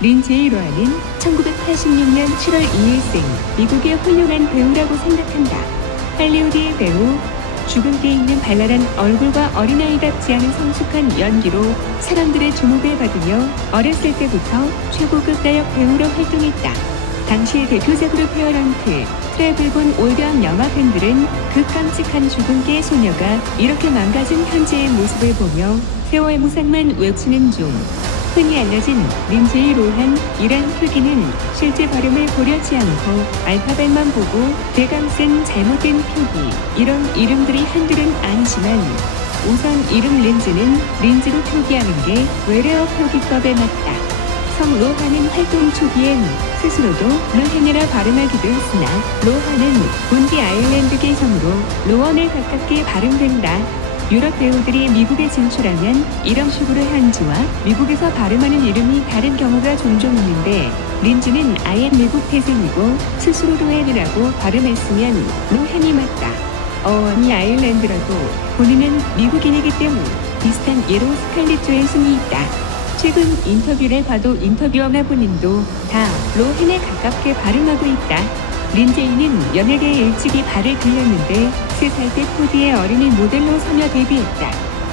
린제이 로한은 1986년 7월 2일생 미국의 훌륭한 배우라고 생각한다. 할리우드의 배우, 주근깨 있는 발랄한 얼굴과 어린아이답지 않은 성숙한 연기로 사람들의 주목을 받으며 어렸을 때부터 최고급 나역 배우로 활동했다. 당시 대표작으로 페어런트, 트랩을 본 올드한 영화 팬들은 그 깜찍한 주근깨의 소녀가 이렇게 망가진 현재의 모습을 보며 세월 무상만 외치는 중 흔히 알려진 린제이 로한이란 표기는 실제 발음을 고려하지 않고 알파벳만 보고 대강 쓴 잘못된 표기, 이런 이름들이 한둘은 아니지만 우선 이름 린즈는 린즈로 표기하는 게 외래어 표기법에 맞다. 성 로한은 활동 초기엔 스스로도 로헨이라 발음하기도 했으나 로한은 본디 아일랜드계 성으로 로원에 가깝게 발음된다. 유럽 배우들이 미국에 진출하면 이런 식으로 현지와 미국에서 발음하는 이름이 다른 경우가 종종 있는데 린즈는 아예 미국 태생이고 스스로 로헨이라고 발음했으면 로헨이 맞다. 어원이 아일랜드라고 본인은 미국인이기 때문 비슷한 예로 스칼렛 조앤슨이 있다. 최근 인터뷰를 봐도 인터뷰어나 본인도 다 로헨에 가깝게 발음하고 있다. 린제이는 연예계에 일찍이 발을 들였는데 3살 때 코디의 어린이 모델로 소녀 데뷔했다.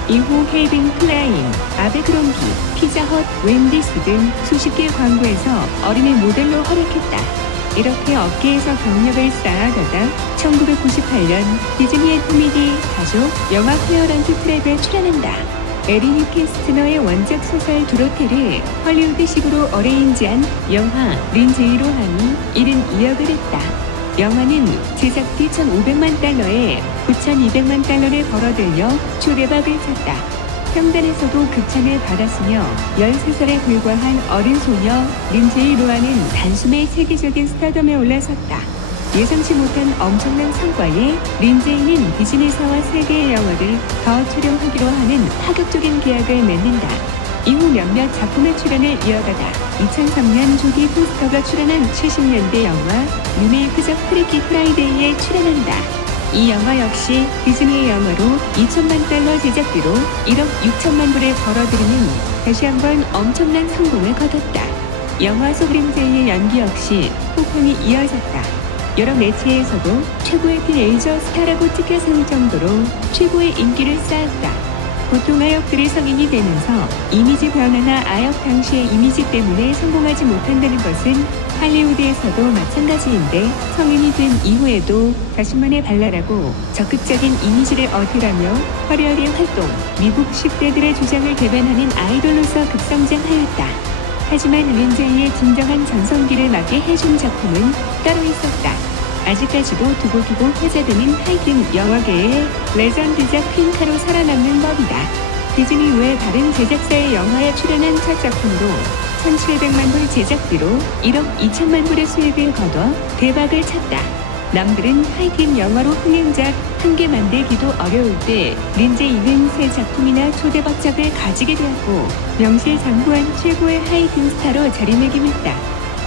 이후 켈빈 클라인, 아베크롬비, 피자헛, 웬디스 등 수십 개 광고에서 어린이 모델로 활약했다. 이렇게 업계에서 경력을 쌓아가다 1998년 디즈니의 코미디 가족 영화 페어런트 트랩에 출연한다. 에리 캐스트너의 원작 소설 도로테를 헐리우드식으로 어레인지한 영화 린제이 로한이 72억을 했다. 영화는 제작비 1,500만 달러에 9,200만 달러를 벌어들여 초대박을 쳤다. 평단에서도 극찬을 받았으며 13살에 불과한 어린 소녀 린제이 로한은 단숨에 세계적인 스타덤에 올라섰다. 예상치 못한 엄청난 성과에 린제이는 디즈니사와 세계의 영화를 더 촬영하기로 하는 파격적인 계약을 맺는다. 이후 몇몇 작품의 출연을 이어가다 2003년 조디 포스터가 출연한 70년대 영화 리메이크작 프리키 프라이데이에 출연한다. 이 영화 역시 디즈니의 영화로 2천만 달러 제작비로 1억 6천만 불을 벌어들이는 다시 한번 엄청난 성공을 거뒀다. 영화 속 린제이의 연기 역시 폭풍이 이어졌다. 여러 매체에서도 최고의 티네이저 스타라고 찍혀 세울 정도로 최고의 인기를 쌓았다. 보통 아역들이 성인이 되면서 이미지 변화나 아역 당시의 이미지 때문에 성공하지 못한다는 것은 할리우드에서도 마찬가지인데 성인이 된 이후에도 자신만의 발랄하고 적극적인 이미지를 얻으라며 화려하게 활동, 미국 10대들의 주장을 대변하는 아이돌로서 급성장하였다. 하지만 린제이의 진정한 전성기를 맞게 해준 작품은 따로 있었다. 아직까지도 두고두고 회자되는 하이틴 영화계의 레전드작 퀸카로 살아남는 법이다. 디즈니 외 다른 제작사의 영화에 출연한 첫 작품도 1,700만 불 제작비로 1억 2천만 불의 수익을 거둬 대박을 쳤다. 남들은 하이틴 영화로 흥행작 한 개 만들기도 어려울 때 린제이는 새 작품이나 초대박작을 가지게 되었고 명실상부한 최고의 하이틴 스타로 자리매김했다.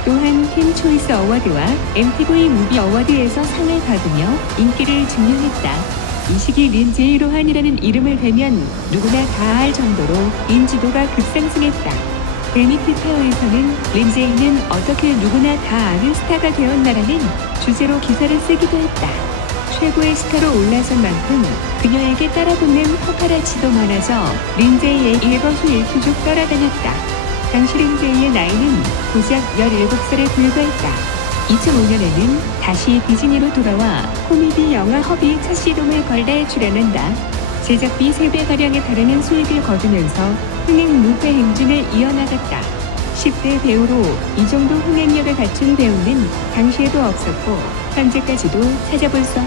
또한 팀 초이스 어워드와 MTV 무비 어워드에서 상을 받으며 인기를 증명했다. 이 시기 린제이 로한이라는 이름을 대면 누구나 다 알 정도로 인지도가 급상승했다. 베니티 페어에서는 린제이는 어떻게 누구나 다 아는 스타가 되었나라는 주제로 기사를 쓰기도 했다. 최고의 스타로 올라선 만큼 그녀에게 따라붙는 파파라치도 많아져 린제이의 일거수일투족 따라다녔다. 당시 린제이의 나이는 고작 17살에 불과했다. 2005년에는 다시 디즈니로 돌아와 코미디 영화 허비의 첫 시동을 걸다에 출연한다. 제작비 3배가량에 달하는 수익을 거두면서 흥행 무패 행진을 이어나갔다. 10대 배우로 이 정도 흥행력을 갖춘 배우는 당시에도 없었고 현재까지도 찾아볼 수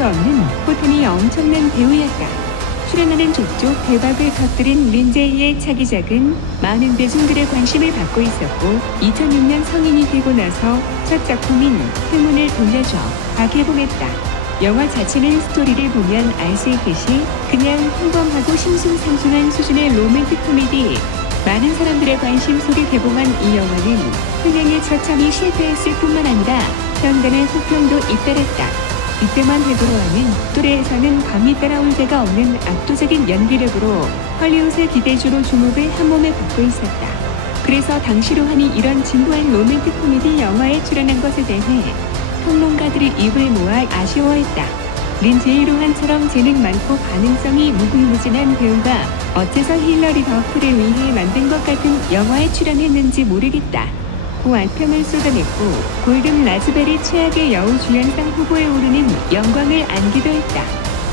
없는 포텐이 엄청난 배우였다. 출연하는 족족 대박을 터뜨린 린제이의 차기작은 많은 대중들의 관심을 받고 있었고 2006년 성인이 되고 나서 첫 작품인 행운을 돌려줘 개봉했다. 영화 자체는 스토리를 보면 알 수 있듯이 그냥 평범하고 싱숭생숭한 수준의 로맨틱 코미디. 많은 사람들의 관심 속에 개봉한 이 영화는 흥행의 처참히 실패했을 뿐만 아니라 평단의 호평도 잇따랐다. 이때만 해도로하는 또래에서는 감히 따라올 데가 없는 압도적인 연기력으로 헐리우드의 기대주로 주목을 한몸에 받고 있었다. 그래서 당시 로한이 이런 진부한 로맨틱 코미디 영화에 출연한 것에 대해 평론가들이 입을 모아 아쉬워했다. 린제이 로한처럼 재능 많고 가능성이 무궁무진한 배우가 어째서 힐러리 더프를 위해 만든 것 같은 영화에 출연했는지 모르겠다. 고 알평을 쏟아냈고 골든 라즈베리 최악의 여우 주연상 후보에 오르는 영광을 안기도 했다.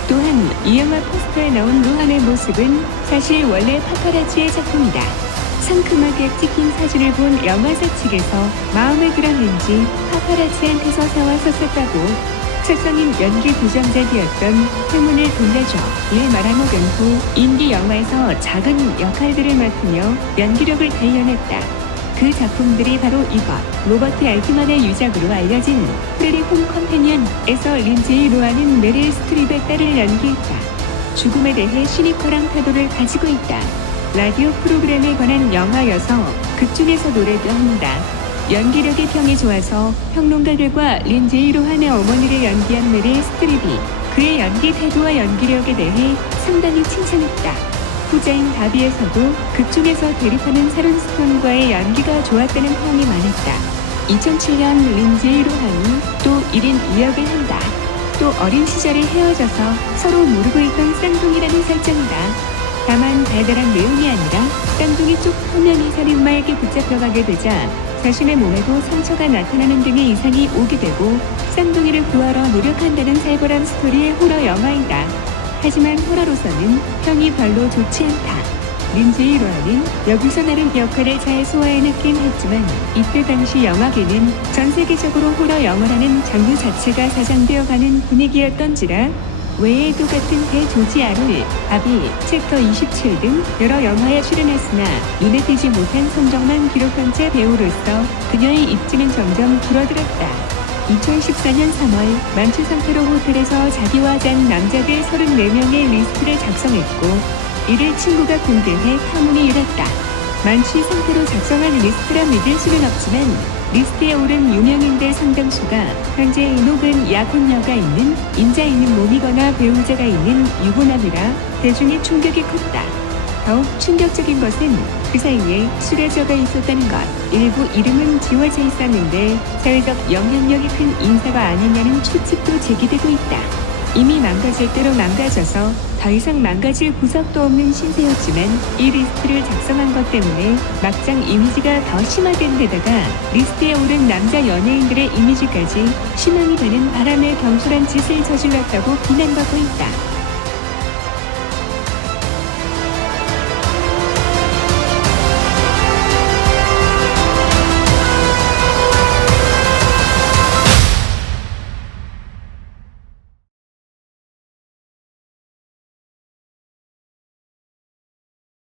또한 이 영화 포스터에 나온 로한의 모습은 사실 원래 파파라치의 작품이다. 상큼하게 찍힌 사진을 본 영화사 측에서 마음에 들었는지 파파라치한테서 사와서 썼다고 최선인 연기 부정작이었던 회문을 돌려줘 를 말하는 후 인디 영화에서 작은 역할들을 맡으며 연기력을 단련했다. 그 작품들이 바로 이것, 로버트 알트만의 유작으로 알려진 프레리 홈 컴패니언에서 린제이 로한은 메릴 스트립의 딸을 연기했다. 죽음에 대해 시니컬한 태도를 가지고 있다. 라디오 프로그램에 관한 영화여서 극중에서 노래도 한다. 연기력이 평이 좋아서 평론가들과 린제이 로한의 어머니를 연기한 메릴 스트립이 그의 연기 태도와 연기력에 대해 상당히 칭찬했다. 후자인 다비에서도 극중에서 대립하는 샤론 스톤과의 연기가 좋았다는 평이 많았다. 2007년 린제이 로한이 또 1인 2역을 한다. 또 어린 시절에 헤어져서 서로 모르고 있던 쌍둥이라는 설정이다. 다만 달달한 내용이 아니라 쌍둥이 쪽 한 명이 살인마에게 붙잡혀가게 되자 자신의 몸에도 상처가 나타나는 등의 이상이 오게 되고 쌍둥이를 구하러 노력한다는 살벌한 스토리의 호러 영화이다. 하지만 호러로서는 평이 별로 좋지 않다. 린제이 로한은 여기서 나름 역할을 잘 소화해냈긴 했지만 이때 당시 영화계는 전 세계적으로 호러 영화라는 장르 자체가 사장되어가는 분위기였던지라 외에도 같은 대조지 아롤, 바비, 챕터 27 등 여러 영화에 출연했으나 눈에 띄지 못한 성적만 기록한 채 배우로서 그녀의 입지는 점점 줄어들었다. 2014년 3월 만취 상태로 호텔에서 자기와 잔 남자들 34명의 리스트를 작성했고 이를 친구가 공개해 파문이 일었다. 만취 상태로 작성한 리스트라 믿을 수는 없지만 리스트에 오른 유명인들 상당수가 현재 혹은 약혼녀가 있는 인자 있는 몸이거나 배우자가 있는 유부남이라 대중의 충격이 컸다. 더욱 충격적인 것은 그 사이에 수레저가 있었다는 것. 일부 이름은 지워져 있었는데 사회적 영향력이 큰 인사가 아니냐는 추측도 제기되고 있다. 이미 망가질 대로 망가져서 더 이상 망가질 구석도 없는 신세였지만 이 리스트를 작성한 것 때문에 막장 이미지가 더 심화된 데다가 리스트에 오른 남자 연예인들의 이미지까지 실망이 되는 바람에 경솔한 짓을 저질렀다고 비난받고 있다.